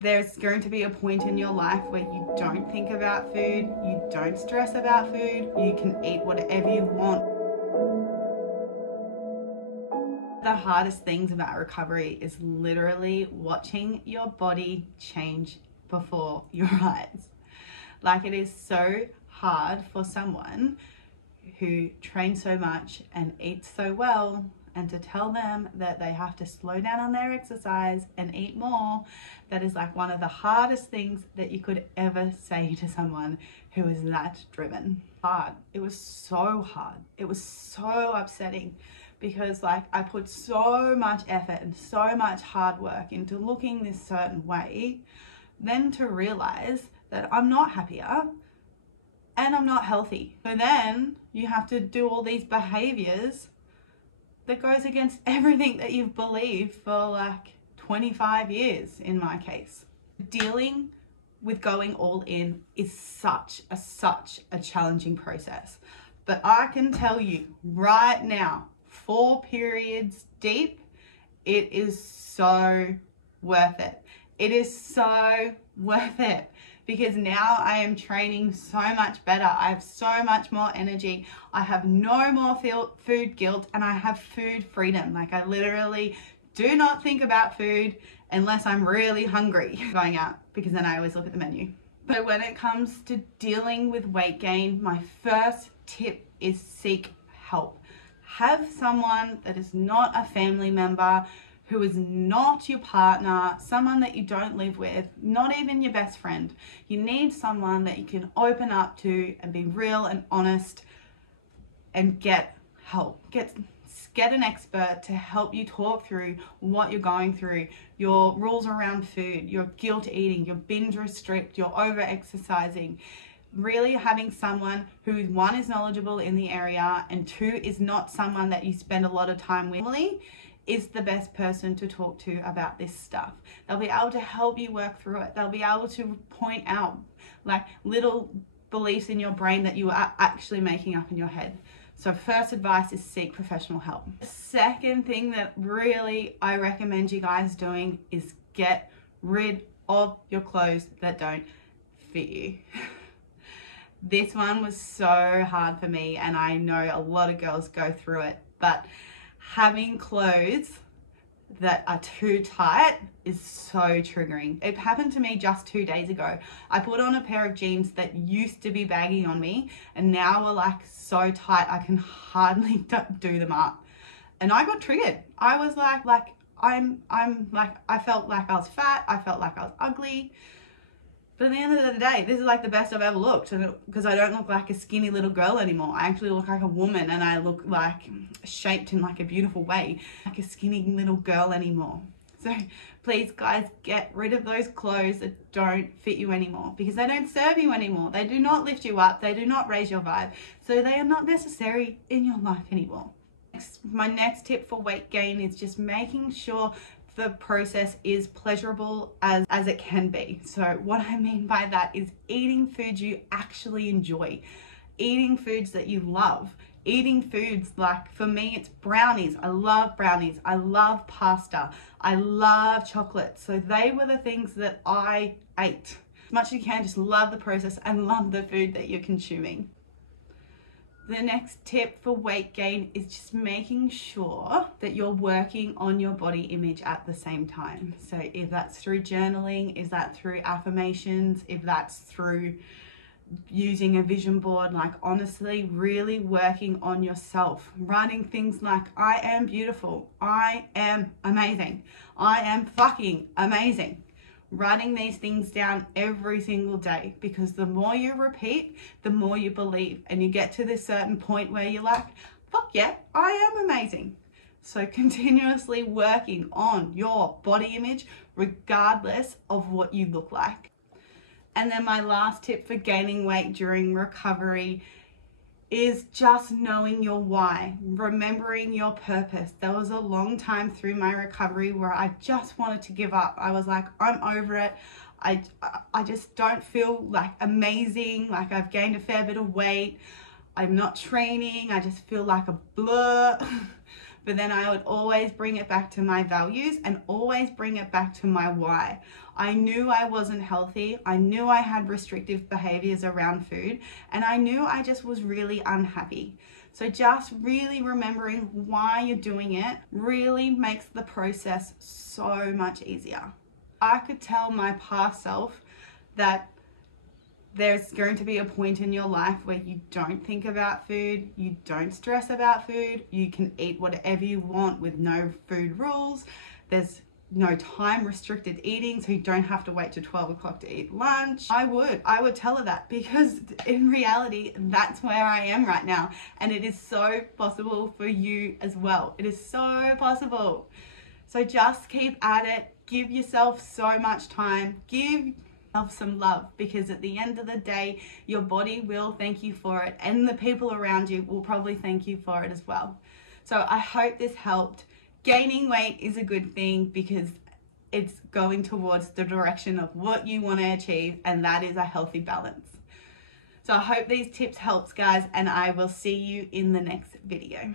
There's going to be a point in your life where you don't think about food, you don't stress about food, you can eat whatever you want. The hardest things about recovery is literally watching your body change before your eyes. Like, it is so hard for someone who trains so much and eats so well, and to tell them that they have to slow down on their exercise and eat more. That is like one of the hardest things that you could ever say to someone who is that driven. Hard. It was so hard. It was so upsetting, because like I put so much effort and so much hard work into looking this certain way, then to realize that I'm not happier and I'm not healthy. So then you have to do all these behaviors that goes against everything that you've believed for like 25 years in my case. Dealing with going all in is such a challenging process. But I can tell you right now, 4 periods deep, it is so worth it. It is so worth it, because now I am training so much better. I have so much more energy. I have no more food guilt, and I have food freedom. Like, I literally do not think about food unless I'm really hungry going out, because then I always look at the menu. But when it comes to dealing with weight gain, my first tip is seek help. Have someone that is not a family member, who is not your partner, someone that you don't live with, not even your best friend. You need someone that you can open up to and be real and honest and get help. Get an expert to help you talk through what you're going through, your rules around food, your guilt eating, your binge restrict, your over exercising. Really having someone who, 1, is knowledgeable in the area, and 2, is not someone that you spend a lot of time with, is the best person to talk to about this stuff. They'll be able to help you work through it. They'll be able to point out like little beliefs in your brain that you are actually making up in your head. So first advice is seek professional help. The second thing that really I recommend you guys doing is get rid of your clothes that don't fit you. This one was so hard for me, and I know a lot of girls go through it, but having clothes that are too tight is so triggering. It happened to me just 2 days ago. I put on a pair of jeans that used to be baggy on me, and now are like so tight I can hardly do them up. And I got triggered. I was like I felt like I was fat. I felt like I was ugly. But at the end of the day, this is like the best I've ever looked, because I don't look like a skinny little girl anymore. I actually look like a woman, and I look like shaped in like a beautiful way, like a skinny little girl anymore. So please guys, get rid of those clothes that don't fit you anymore, because they don't serve you anymore. They do not lift you up. They do not raise your vibe. So they are not necessary in your life anymore. My next tip for weight gain is just making sure the process is pleasurable as it can be. So what I mean by that is eating foods you actually enjoy, eating foods that you love, eating foods like, for me, it's brownies. I love brownies. I love pasta. I love chocolate. So they were the things that I ate. As much as you can, just love the process and love the food that you're consuming. The next tip for weight gain is just making sure that you're working on your body image at the same time. So if that's through journaling, is that through affirmations, if that's through using a vision board, like honestly really working on yourself, writing things like, I am beautiful, I am amazing, I am fucking amazing. Writing these things down every single day, because the more you repeat, the more you believe, and you get to this certain point where you're like, fuck yeah, I am amazing. So continuously working on your body image regardless of what you look like. And then my last tip for gaining weight during recovery is just knowing your why, remembering your purpose. There was a long time through my recovery where I just wanted to give up. I was like, I'm over it. I just don't feel like amazing, like I've gained a fair bit of weight. I'm not training. I just feel like a blur. but then I would always bring it back to my values and always bring it back to my why. I knew I wasn't healthy. I knew I had restrictive behaviors around food, and I knew I just was really unhappy. So just really remembering why you're doing it really makes the process so much easier. I could tell my past self that there's going to be a point in your life where you don't think about food, you don't stress about food, you can eat whatever you want with no food rules. There's no time restricted eating, so you don't have to wait till 12 o'clock to eat lunch. I would tell her that, because in reality, that's where I am right now. And it is so possible for you as well. It is so possible. So just keep at it. Give yourself so much time. Give yourself some love, because at the end of the day, your body will thank you for it, and the people around you will probably thank you for it as well. So I hope this helped. Gaining weight is a good thing because it's going towards the direction of what you want to achieve, and that is a healthy balance. So I hope these tips helps, guys, and I will see you in the next video.